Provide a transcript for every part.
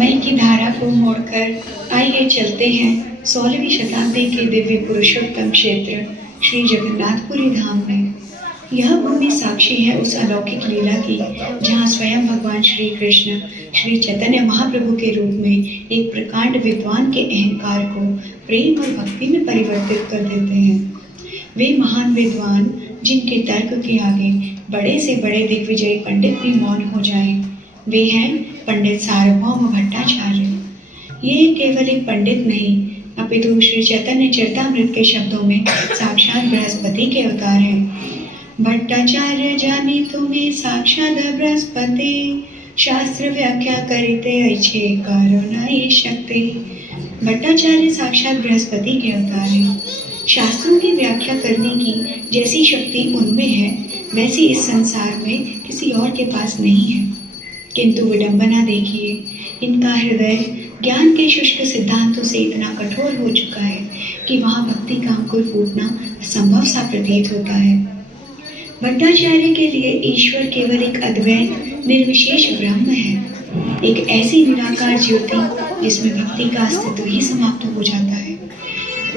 समय की धारा को मोड़कर आइए चलते हैं 16वीं शताब्दी के दिव्य पुरुषोत्तम क्षेत्र श्री जगन्नाथपुरी धाम में। यह भूमि साक्षी है उस अलौकिक लीला की जहाँ स्वयं भगवान श्री कृष्ण श्री चैतन्य महाप्रभु के रूप में एक प्रकांड विद्वान के अहंकार को प्रेम और भक्ति में परिवर्तित कर देते हैं। वे महान विद्वान जिनके तर्क के आगे बड़े से बड़े दिग्विजयी पंडित भी मौन हो जाएं, वे हैं पंडित सार्वभौम भट्टाचार्य। ये केवल एक पंडित नहीं अपितु श्री चैतन्य चरितामृत के शब्दों में साक्षात बृहस्पति के अवतार हैं। भट्टाचार्य जानी तुम्हें साक्षात बृहस्पति, शास्त्र व्याख्या करिते ऐछे करो नाई शक्ति। भट्टाचार्य साक्षात बृहस्पति के अवतार हैं। शास्त्रों की व्याख्या करने की जैसी शक्ति उनमें है वैसी इस संसार में किसी और के पास नहीं है। किंतु विडंबना देखिए, इनका हृदय ज्ञान के शुष्क सिद्धांतों से इतना कठोर हो चुका है कि वहाँ भक्ति का अंकुर फूटना असंभव सा प्रतीत होता है। भट्टाचार्य के लिए ईश्वर केवल एक अद्वैत निर्विशेष ब्रह्म है, एक ऐसी निराकार ज्योति जिसमें भक्ति का अस्तित्व ही समाप्त हो जाता है।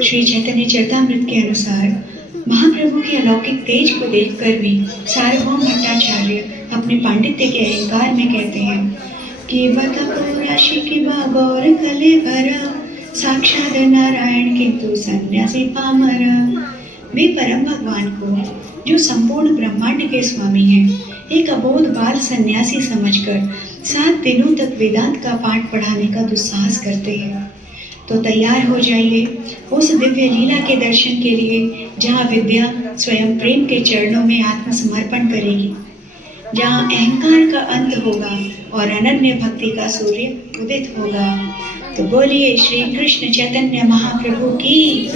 श्री चैतन्य चरितामृत के अनुसार महाप्रभु के अलौकिक तेज को देखकर भी सार्वभौम भट्टाचार्य अपने पांडित्य के अहंकार में कहते हैं कि राशि की गौर कले भरा, साक्षात नारायण किंतु सन्यासी पामरा। वे परम भगवान को जो संपूर्ण ब्रह्मांड के स्वामी हैं, एक अबोध बाल सन्यासी समझकर 7 दिनों तक वेदांत का पाठ पढ़ाने का दुस्साहस करते हैं। तो तैयार हो जाइए उस दिव्य लीला के दर्शन के लिए जहाँ विद्या स्वयं प्रेम के चरणों में आत्मसमर्पण करेगी, जहाँ अहंकार का अंत होगा और अनन्य भक्ति का सूर्य उदित होगा। तो बोलिए श्री कृष्ण चैतन्य महाप्रभु की।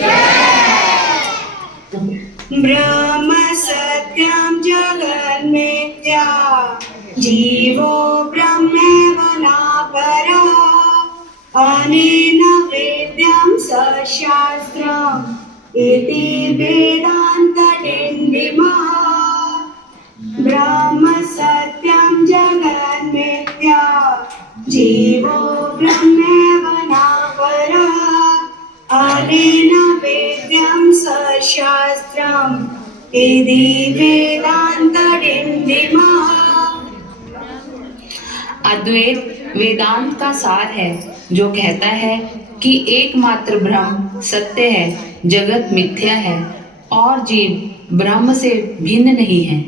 ब्रह्म सत्यम जगन मिथ्या, जीवो ब्रह्मेवना परा, अनेन वेद्यं सशास्त्रम् इति वेदान्त डिण्डिमः। ब्रह्म सत्यं जगन् मिथ्या, जीवो ब्रह्मेवना परः, अनेन वेद्यं सशास्त्रम् इति वेदान्त डिण्डिमः। अद्वैत वेदांत का सार है जो कहता है कि एकमात्र ब्रह्म सत्य है, जगत मिथ्या है और जीव ब्रह्म से भिन्न नहीं है।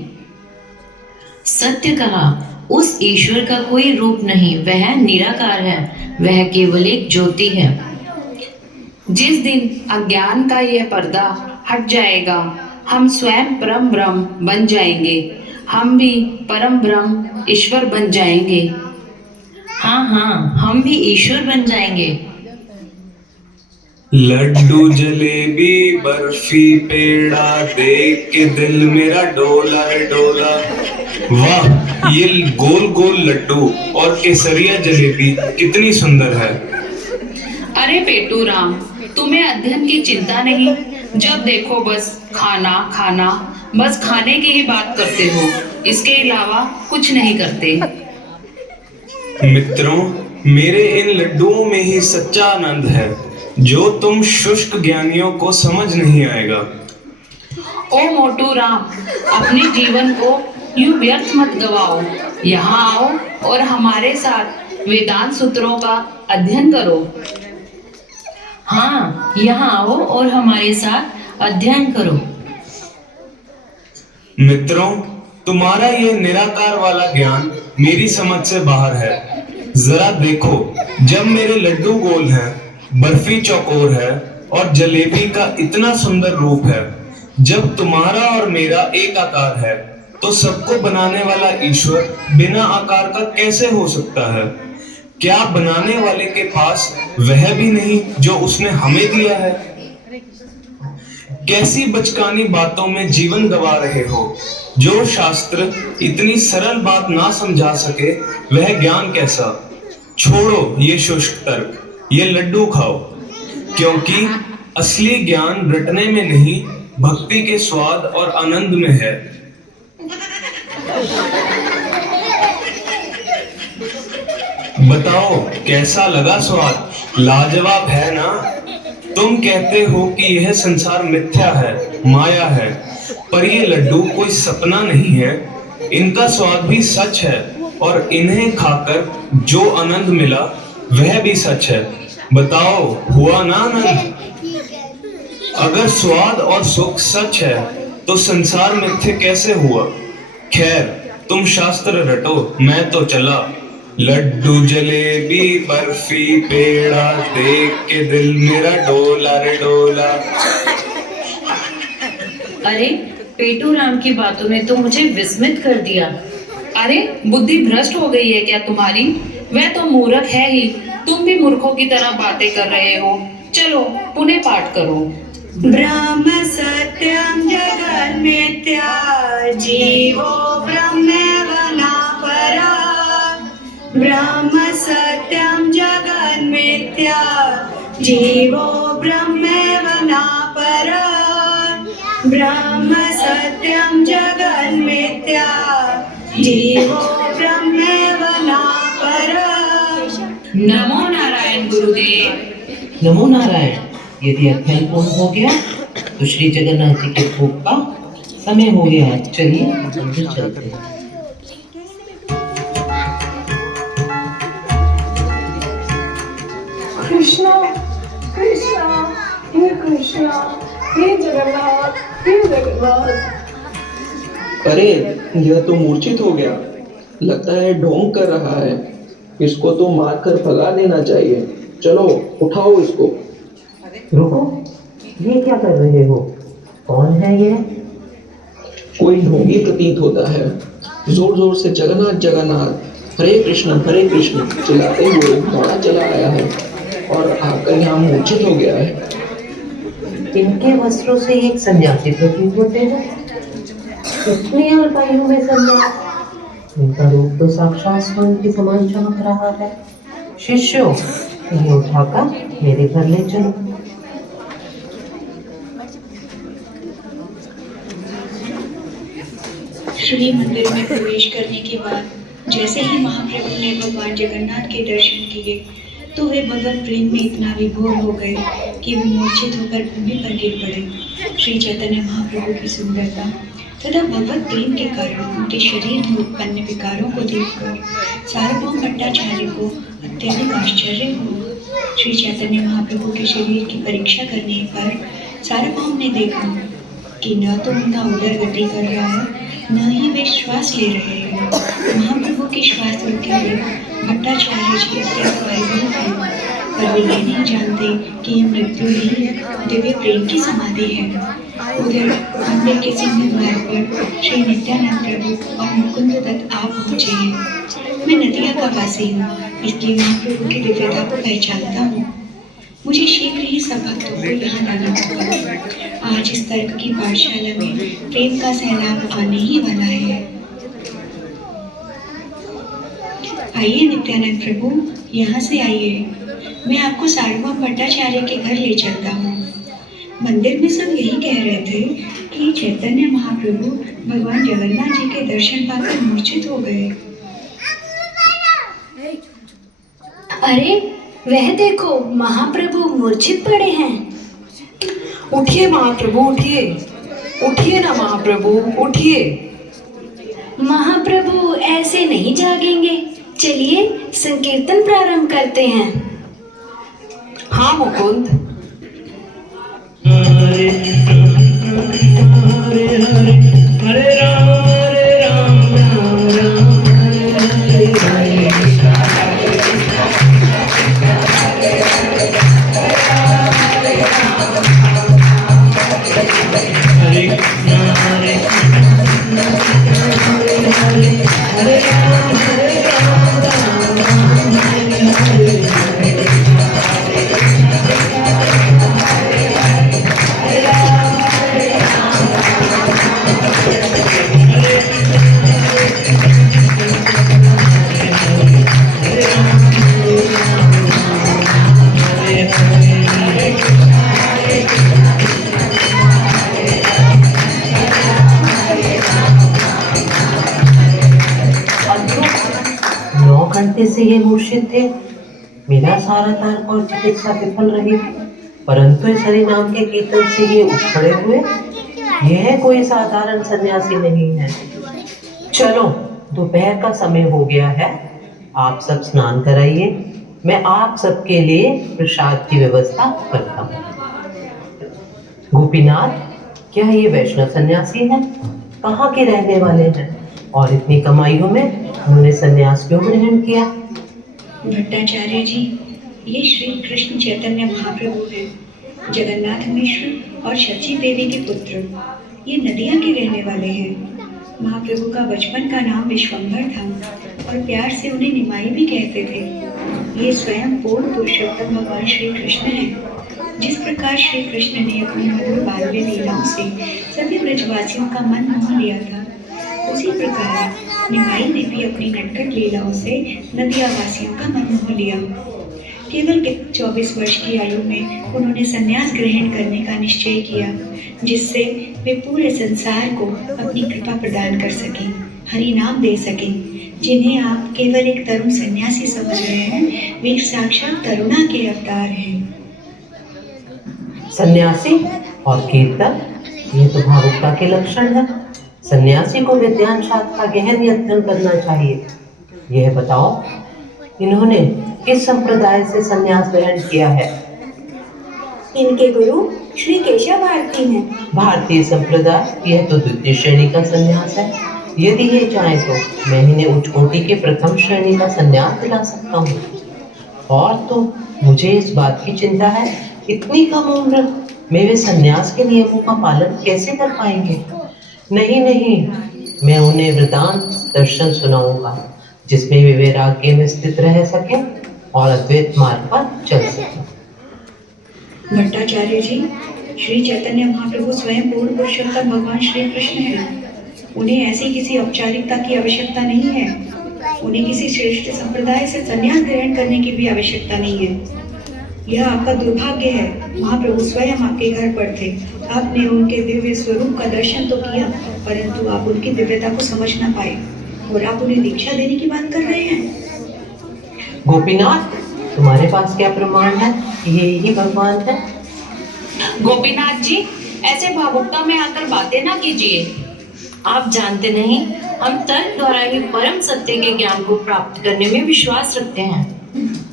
सत्य कहा, उस ईश्वर का कोई रूप नहीं, वह निराकार है, वह केवल एक ज्योति है। जिस दिन अज्ञान का यह पर्दा हट जाएगा, हम स्वयं परम ब्रह्म बन जाएंगे, हम भी परम ब्रह्म ईश्वर बन जाएंगे। हाँ हाँ, हम भी ईश्वर बन जाएंगे। लड्डू जलेबी बर्फी पेड़ा देख के दिल मेरा डोला रे डोला। वाह, ये गोल गोल लड्डू और केसरिया जलेबी कितनी सुंदर है। अरे पेटू राम, तुम्हें अध्ययन की चिंता नहीं, जब देखो बस खाना खाना, बस खाने की ही बात करते हो, इसके अलावा कुछ नहीं करते। मित्रों, मेरे इन लड्डुओं में ही सच्चा आनंद है जो तुम शुष्क ज्ञानियों को समझ नहीं आएगा। ओ मोटू राम, अपने जीवन को यूं व्यर्थ मत गवाओ, यहाँ आओ और हमारे साथ वेदांत सूत्रों का अध्ययन करो। हाँ, यहाँ आओ और हमारे साथ अध्ययन करो। मित्रों, तुम्हारा यह निराकार वाला ज्ञान मेरी समझ से बाहर है। जरा देखो, जब मेरे लड्डू गोल हैं, बर्फी चौकोर है और जलेबी का इतना सुंदर रूप है, जब तुम्हारा और मेरा एक आकार है, तो सबको बनाने वाला ईश्वर बिना आकार का कैसे हो सकता है? क्या बनाने वाले के पास वह भी नहीं जो उसने हमें दिया है? कैसी बचकानी बातों में जीवन गवा रहे हो। जो शास्त्र इतनी सरल बात ना समझा सके, वह ज्ञान कैसा? छोड़ो ये शुष्क तर्क, ये लड्डू खाओ, क्योंकि असली ज्ञान रटने में नहीं, भक्ति के स्वाद और आनंद में है। बताओ कैसा लगा स्वाद? लाजवाब है ना? तुम कहते हो कि यह संसार मिथ्या है, माया है, पर ये लड्डू कोई सपना नहीं है। इनका स्वाद भी सच है और इन्हें खाकर जो आनंद मिला वह भी सच है। बताओ हुआ ना आनंद? अगर स्वाद और सुख सच है तो संसार मिथ्या कैसे हुआ? खैर तुम शास्त्र रटो, मैं तो चला। लड्डू जलेबी बर्फी पेड़ा देख के दिल मेरा डोला रे डोला। अरे पेटू राम की बातों ने तो मुझे विस्मित कर दिया। अरे बुद्धि भ्रष्ट हो गई है क्या तुम्हारी? वह तो मूर्ख है ही, तुम भी मूर्खों की तरह बातें कर रहे हो। चलो पुनः पाठ करो। ब्रह्म सत्यम जगत मिथ्या जीवो ब्रह्मेव न परा। ब्रह्म सत्यम जगत मिथ्या जीवो ब्रह्मेव न परा। ब्रह्म सत्यम जगत मिथ्या जीवो ब्रह्मेव न परा। नमो नारायण गुरुदेव। नमो नारायण। यदि अध्ययन पूर्ण हो गया तो श्री जगन्नाथ जी के भोग का समय हो गया। चलिए मंदिर चलते हैं। कृष्णा कृष्णा हे कृष्णा हे जगन्नाथ हे जगन्नाथ। अरे यह तो मूर्छित हो गया, लगता है ढोंग कर रहा है। इसको तो मारकर भगा देना चाहिए। चलो उठाओ इसको। रुको, ये क्या कर रहे हो? कौन है ये? कोई ढोंगी प्रतीत होता है। जोर जोर से जगन्नाथ जगन्नाथ हरे कृष्ण चिल्लाते हुए दौड़ा चला आया है और आकर यहाँ मूर्छित हो गया है। इनके वस्त्रों से एक सन्यासी प्रतीत होते हैं। इतनी अल्पायु में सन्यास, इनका रूप तो साक्षात स्वर्ण के समान चमक रहा है। शिष्यों, इन्हें उठाकर मेरे घर ले चलो। श्री मंदिर में प्रवेश करने के बाद जैसे ही महाप्रभु ने भगवान जगन्नाथ के दर्शन किए तो वे भगवत प्रेम में इतना विभोर हो गए कि वे मूर्छित होकर भूमि पर गिर पड़े। श्री चैतन्य महाप्रभु की सुंदरता तथा भगवत प्रेम के कारण उनके शरीर में उत्पन्न विकारों को देखकर सार्वभौम भट्टाचार्य को अत्यधिक आश्चर्य हुआ। श्री चैतन्य महाप्रभु के शरीर की परीक्षा करने पर सार्वभौम ने देखा कि न तो उनका उदर गति कर रहा है, न ही वे श्वास ले रहे हैं। महाप्रभु के श्वास रोके हुए भट्टाचार्य जी अत्यंत भयभीत हैं, पर वे ये नहीं जानते कि यह मृत्यु नहीं, दिव्य प्रेम की समाधि है। उधर मंदिर के सिंह द्वार पर श्री नित्यानंद प्रभु और मुकुंद दत्त आ पहुंचे हैं। मैं नदिया का वासी हूँ, इसलिए महाप्रभु की दिव्यता को पहचानता हूँ। मुझे शीघ्र ही सब भक्तों को यहाँ लाना होगा। आज इस तर्क की पाठशाला में प्रेम का सैलाब आने ही वाला है। आइए नित्यानंद प्रभु, यहाँ से आइए। मैं आपको सार्वभौम भट्टाचार्य के घर ले चलता हूँ। मंदिर में सब यही कह रहे थे कि चैतन्य महाप्रभु भगवान जगन्नाथ जी के दर्शन पाकर मूर्छित हो गए। अरे वह देखो, महाप्रभु मूर्छित पड़े हैं। उठिए महाप्रभु, उठिए उठिए ना महाप्रभु, उठिए। महाप्रभु ऐसे नहीं जागेंगे। चलिए संकीर्तन प्रारंभ करते हैं। हाँ मुकुंद। नाते से ये मुर्शिद थे। मेरा सारा तर्क और चिकित्सा विफल रही थी, परंतु इस हरि नाम के कीर्तन से ये उठ खड़े हुए। यह कोई साधारण सन्यासी नहीं है। चलो, दोपहर का समय हो गया है, आप सब स्नान कराइए। मैं आप सबके लिए प्रसाद की व्यवस्था करता हूँ। गोपीनाथ, क्या ये वैष्णव सन्यासी हैं? कहाँ के रहने वाले हैं और इतनी कमाइयों में उन्होंने सन्यास क्यों ग्रहण किया? भट्टाचार्य जी, ये श्री कृष्ण चैतन्य महाप्रभु हैं, जगन्नाथ मिश्र और शची देवी के पुत्र। ये नदिया के रहने वाले हैं। महाप्रभु का बचपन का नाम विश्वंभर था और प्यार से उन्हें निमाई भी कहते थे। ये स्वयं पूर्ण पुरुषोत्तम भगवान श्री कृष्ण हैं। जिस प्रकार श्री कृष्ण ने अपनी मधुर बाल्य लीलाओं से सभी ब्रजवासियों का मन मोह लिया था, उसी प्रकार निमाई ने भी अपनी नटखट लीलाओं से नदिया वासियों का मन मोह लिया। केवल 24 वर्ष की आयु में उन्होंने संन्यास ग्रहण करने का निश्चय किया, जिससे वे पूरे संसार को अपनी कृपा प्रदान कर सके, हरि नाम दे सके। जिन्हें आप केवल एक तरुण सन्यासी समझ रहे हैं, वे साक्षात करुणा के अवतार हैं। सन्यासी और कीर्तन, ये तो भावुकता के लक्षण है। सन्यासी को विज्ञान शास्त्र का गहन अध्ययन करना चाहिए। यह बताओ, इन्होंने किस संप्रदाय से सन्यास ग्रहण किया है? इनके गुरु श्री केशव भारती हैं। भारतीय संप्रदाय, यह तो द्वितीय श्रेणी का सन्यास है। यदि ये चाहे तो मैं इन्हें उच्च कोटि के प्रथम श्रेणी का सन्यास दिला सकता हूँ। और तो मुझे इस बात की चिंता है, इतनी कम उम्र में वे सन्यास के नियमों का पालन कैसे कर पाएंगे? नहीं, मैं उन्हें वृतांत दर्शन सुनाऊंगा, जिसमें वे वैराग्य में स्थित रह सके और अद्वैत मार्ग पर चल सके। भट्टाचार्य जी, श्री चैतन्य महाप्रभु स्वयं पूर्ण पुरुषोत्तम भगवान श्री कृष्ण हैं। उन्हें ऐसी किसी औपचारिकता की आवश्यकता नहीं है। उन्हें किसी श्रेष्ठ संप्रदाय से संन्यास ग्रहण करने की भी आवश्यकता नहीं है। यह आपका दुर्भाग्य है। महाप्रभु स्वयं आपके घर पर थे। आपने उनके दिव्य स्वरूप का दर्शन तो किया, परंतु आप उनकी दिव्यता को समझ ना पाए और आप उन्हें दीक्षा देने की बात कर रहे हैं। गोपीनाथ, तुम्हारे पास क्या प्रमाण है कि ये ही भगवान है? गोपीनाथ जी, ऐसे भावुकता में आकर बातें ना कीजिए। आप जानते नहीं, हम तर्क द्वारा ही परम सत्य के ज्ञान को प्राप्त करने में विश्वास रखते हैं।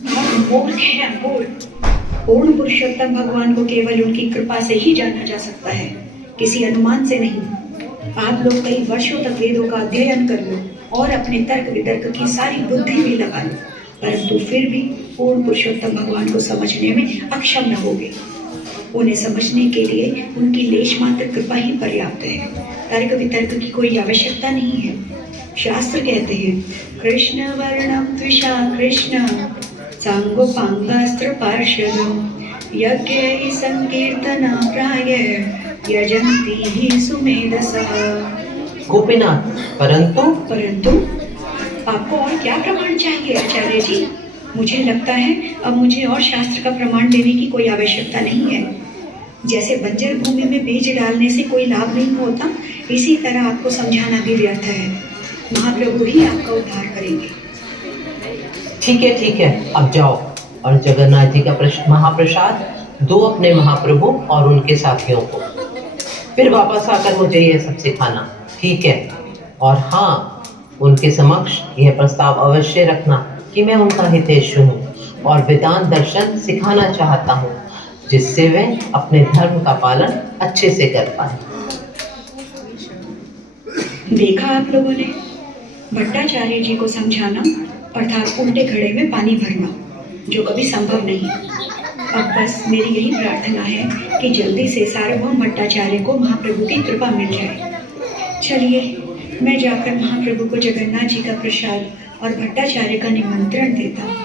हम मूर्ख हैं, मूर्ख। पूर्ण पुरुषोत्तम भगवान को केवल उनकी कृपा से ही जाना जा सकता है, किसी अनुमान से नहीं। आप लोग कई वर्षों तक वेदों का अध्ययन कर लो और अपने तर्क वितर्क की सारी बुद्धि भी लगा लो, परंतु फिर भी पूर्ण पुरुषोत्तम भगवान को समझने में अक्षम न होगे। उन्हें समझने के लिए उनकी लेश मात्र कृपा ही पर्याप्त है। तर्क वितर्क की कोई आवश्यकता नहीं है। शास्त्र कहते हैं, कृष्ण वर्णम द्विषा कृष्ण सांगोपांगास्त्र पार्षद यज्ञ संकीर्तना प्राय यजन्ति ही सुमेधसः। गोपीनाथ, परंतु आपको और क्या प्रमाण चाहिए आचार्य जी? मुझे लगता है अब मुझे और शास्त्र का प्रमाण देने की कोई आवश्यकता नहीं है। जैसे बंजर भूमि में बीज डालने से कोई लाभ नहीं होता, इसी तरह आपको समझाना भी व्यर्थ है। महाप्रभु ही आपका उद्धार करेंगे। ठीक है, अब जाओ और जगन्नाथ जी का महाप्रसाद दो अपने महाप्रभु और उनके साथियों को। फिर वापस आकर मुझे यह सब सिखाना, ठीक है? और हाँ, उनके समक्ष यह प्रस्ताव अवश्य रखना कि मैं उनका हितैषी हूँ और वेदांत दर्शन सिखाना चाहता हूँ, जिससे वे अपने धर्म का पालन अच्छे से कर पाए। देखा आप लोगों ने, भट्टाचार्य जी को समझाना अर्थात उल्टे घड़े में पानी भरना, जो कभी संभव नहीं। अब बस मेरी यही प्रार्थना है कि जल्दी से सार्वभौम भट्टाचार्य को महाप्रभु की कृपा मिल जाए। चलिए, मैं जाकर महाप्रभु को जगन्नाथ जी का प्रसाद और भट्टाचार्य का निमंत्रण देता हूँ।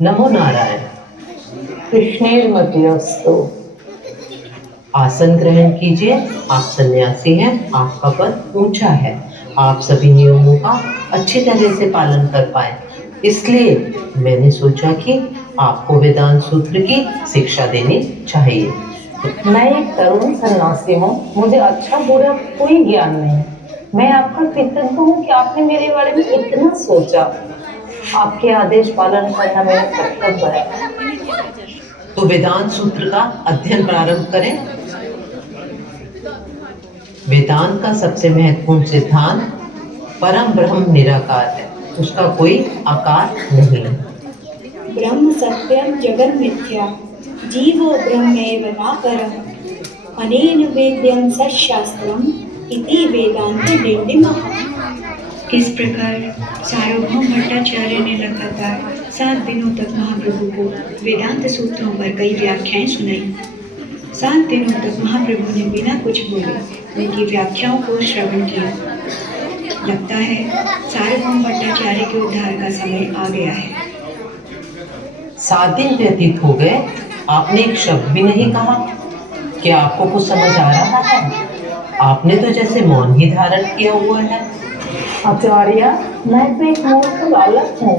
नमो नारायण। कृष्णेर्मतिरस्तु। आसन ग्रहण कीजिए। आप सन्यासी हैं, आपका पद ऊंचा है, आप सभी नियमों का अच्छी तरह से पालन कर पाए, इसलिए मैंने सोचा कि आपको वेदांत सूत्र की शिक्षा देनी चाहिए। मैं एक तरुण सन्यासी हूँ, मुझे अच्छा बुरा कोई ज्ञान नहीं। मैं आपका कृतज्ञ हूँ कि आपने मेरे बारे में इतना सोचा। आपके आदेश पालन करना मेरा कर्तव्य है। तो वेदांत सूत्र का अध्ययन प्रारंभ करें। वेदांत का सबसे महत्वपूर्ण सिद्धांत परम ब्रह्म निराकार है, उसका कोई आकार नहीं है। ब्रह्म सत्यम जगन मिथ्या जीवो ब्रह्मेव न परम अनेन वेद्यम सशास्त्रम इति वेदांत डिंडिमः। इस प्रकार सार्वभौम भट्टाचार्य ने लगातार 7 दिनों तक महाप्रभु को वेदांत सूत्रों पर कई व्याख्याएं सुनाई। 7 दिनों तक महाप्रभु ने बिना कुछ बोले उनकी व्याख्याओं को श्रवण किया। लगता है सार्वभौम भट्टाचार्य के उद्धार का समय आ गया है। 7 दिन व्यतीत हो गए, आपने एक शब्द भी नहीं कहा। क्या आपको कुछ समझ आ रहा है? आपने तो जैसे मौन ही धारण किया हुआ है। आचार्य, मैं तो एक मूर्ख बालक हूँ,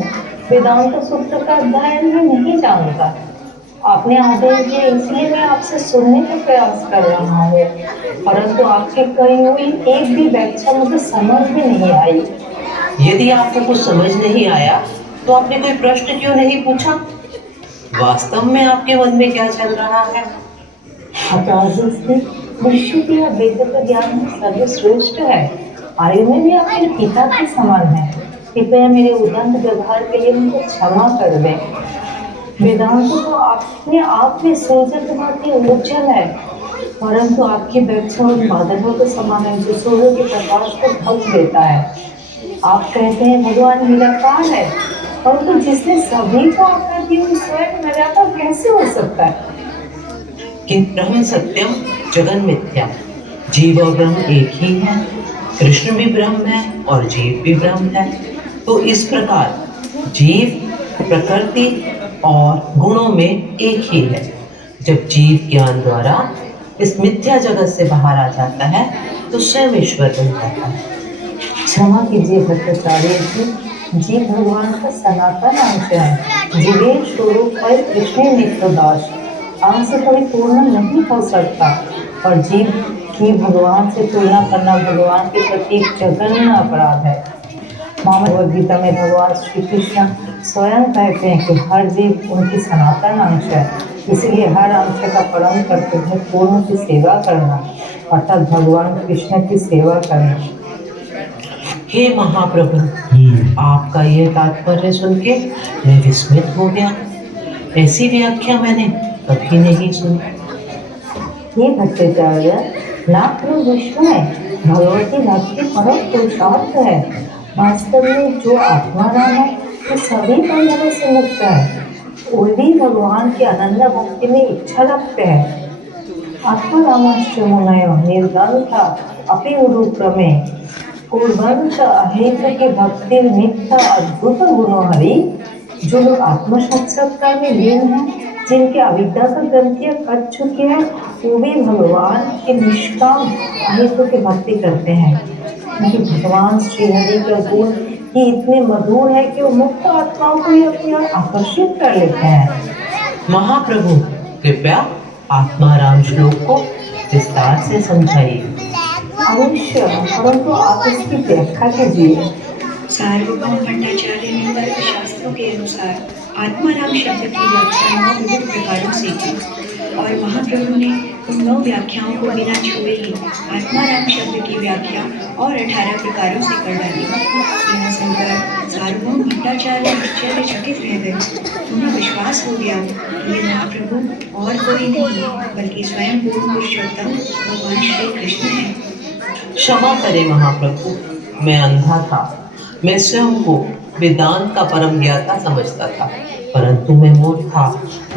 वेदांत सूत्र का अध्ययन भी नहीं जानता। आपने आदेश दिया इसलिए मैं आपसे सुनने का प्रयास कर रहा हूँ, परंतु आपकी कही हुई एक भी व्याख्या मुझे समझ में नहीं आई। यदि आपको कुछ समझ नहीं आया तो आपने कोई प्रश्न क्यों नहीं पूछा? वास्तव में आपके मन में क्या चल रहा है? आचार्य, निश्चित ही वेद ज्ञान में सर्वश्रेष्ठ है। आयु में भी आप मेरे पिता के समान है। कृपया मेरे उदंत व्यवहार के लिए मुझे क्षमा कर दें। वेदांत तो अपने आप में सूर्य के भांति उज्जवल है, परंतु आपकी व्याख्या उन बादलों के समान है जो सूर्य के प्रकाश को ढक देता है। आप कहते हैं भगवान निराकार है, परंतु जिसने सभी को आकार दी हुई स्वयं निराकार कैसे हो सकता है? किंतु ब्रह्म सत्यम जगन मिथ्या, जीव और ब्रह्म एक ही है। कृष्ण भी ब्रह्म है और जीव भी ब्रह्म है। तो इस प्रकार जीव प्रकृति और गुणों में एक ही है। जब जीव ज्ञान द्वारा इस मिथ्या जगत से बाहर आ जाता है तो स्वयं ईश्वर बन जाता है। क्षमा कीजिए भट्टाचार्य जी, जीव भगवान का सनातन अंश है। जीवेश स्वरूप पर कृष्ण नित्यदास अंश परिपूर्ण नहीं हो सकता, और जीव की भगवान से तुलना करना भगवान के प्रति जघन्य अपराध है। भगवद गीता में भगवान श्री कृष्ण स्वयं कहते हैं कि हर जीव उनकी सनातन अंश है, इसलिए हर अंश का परम कर्तव्य पूर्ण की सेवा करना, अर्थात भगवान कृष्ण की सेवा करना। हे महाप्रभु, आपका यह तात्पर्य सुन के मैं विस्मित हो गया। ऐसी व्याख्या मैंने कभी नहीं सुनी। ये भट्टाचार्य लाख लोग विश्व में भगवती भक्ति परम पुरुषार्थ है। वास्तव में जो आत्माराम है वो सभी बंधनों से मुक्त है। वो भी भगवान की अनन्य भक्ति में इच्छा रखते हैं। आत्मारामश्च मुनयो निर्दंता अपि उरुक्रमे कुर्वन्त अहेतु की भक्ति नित्य अद्भुत गुणोहरि। जो लोग आत्म साक्षात्कार में लीन हैं, जिनकी अविद्या का ग्रंथियां कट चुकी है, वो भी भगवान के निष्काम अहेतु की भक्ति करते हैं। क्योंकि भगवान श्रीहरि का गुण ही इतने मधुर है कि वो मुक्त आत्माओं को ही अपनी ओर आकर्षित कर लेते हैं। महाप्रभु, कृपया आत्माराम श्लोक को विस्तार से समझाइए। अवश्य, परंतु आप इसकी व्याख्या कीजिए। सार्वभौम भट्टाचार्य ने तर्क शास्त्रों के अनुसार आत्माराम शब्द की व्याख्या 9 विविध प्रकारों से की और महाप्रभु ने उन 9 व्याख्याओं को बिना छुए ही आत्माराम शब्द की व्याख्या और 18 प्रकारों से कर डाली। यह सुनकर सार्वभौम भट्टाचार्य आश्चर्यचकित रह गए। उन्हें विश्वास हो गया कि ये महाप्रभु और कोई नहीं बल्कि स्वयं पूर्ण पुरुषोत्तम भगवान श्री कृष्ण है। क्षमा करें महाप्रभु, मैं अंधा था। मैं स्वयं को वेदांत का परम ज्ञाता समझता था, परंतु मैं मूर्ख था।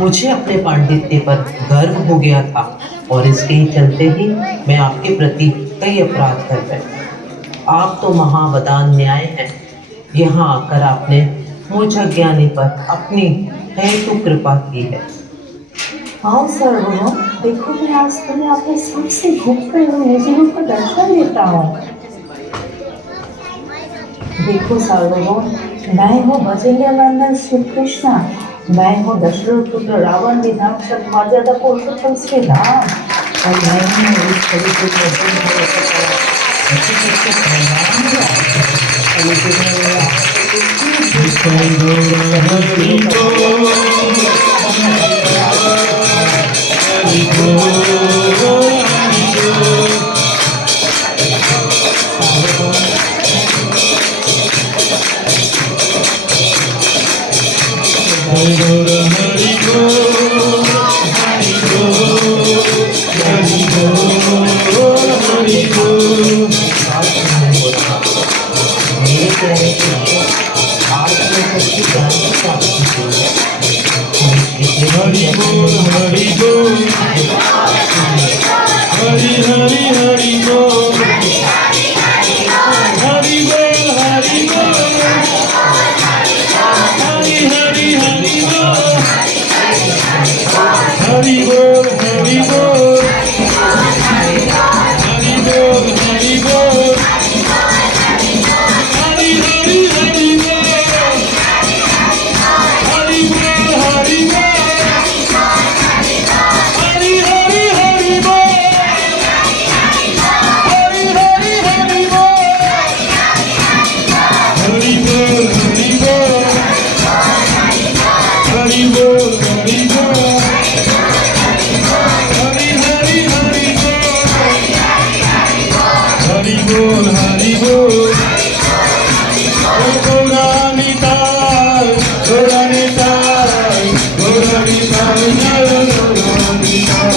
मुझे अपने पांडित्य पर गर्व हो गया था और इसके ही चलते ही मैं आपके प्रति कई अपराध कर बैठा। आप तो महावदान न्याय हैं। यहाँ आकर आपने मुझ अज्ञानी पर अपनी हेतु कृपा की है। हाँ सर्वभौम, देखो मैं आज तुम्हें अपने सबसे गुप्त निजी रूप का दर्शन देता हूँ। देखो सार्वभौम, मैं हूँ भजेंद्र नंदन श्री कृष्ण। मैं हूँ दशरथ पुत्र रावण विधान मर्यादा पुरुषोत्तम श्री राम। और मैं हूँ मेरे प्यारे कृष्ण, आज मैं सबकी ज्ञान की प्राप्ति हुई है। हरि बोल हरि बोल हरि हरि हरि बोल हरि बोल हरि बोल हरि हरि हरि बोल हरि बोल हरि बोल हरि बोल हरि बोल हरि हरि हरि बोल हरि बोल हरि बोल हरि हरि हरि बोल हरि हरि हरि बोल हरि बोल हरि बोल हरि बोल हरि बोल हरि हरि हरि बोल हरि बोल हरि बोल गौरानिताय गौरानिताय गौरानिताय जय गौरानिताय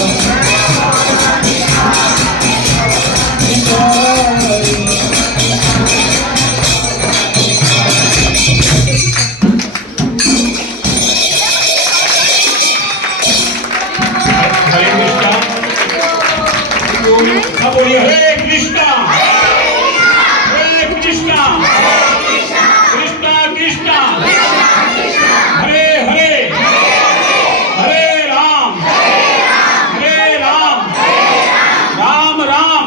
हरे कृष्णा सब बोलिए हरे कृष्णा कृष्णा कृष्णा हरे हरे हरे राम राम राम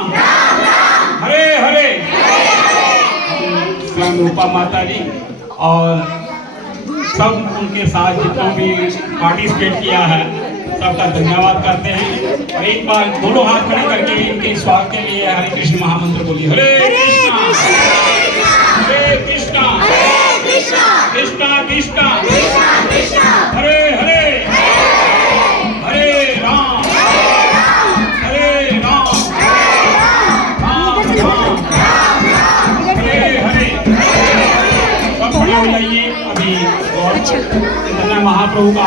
हरे हरे। स्वयं रूपा माता जी और सब उनके साथ जितना भी पार्टिसिपेट किया है सबका धन्यवाद करते हैं। और एक बार दोनों हाथ खड़े करके इनके स्वागत के लिए हरे कृष्ण महामंत्र बोलिए हरे कृष्णा कृष्णा कृष्णा हरे हरे हरे राम राम राम हरे हरे। सब खड़े हो जाइए। अभी और चैतन्य महाप्रभु का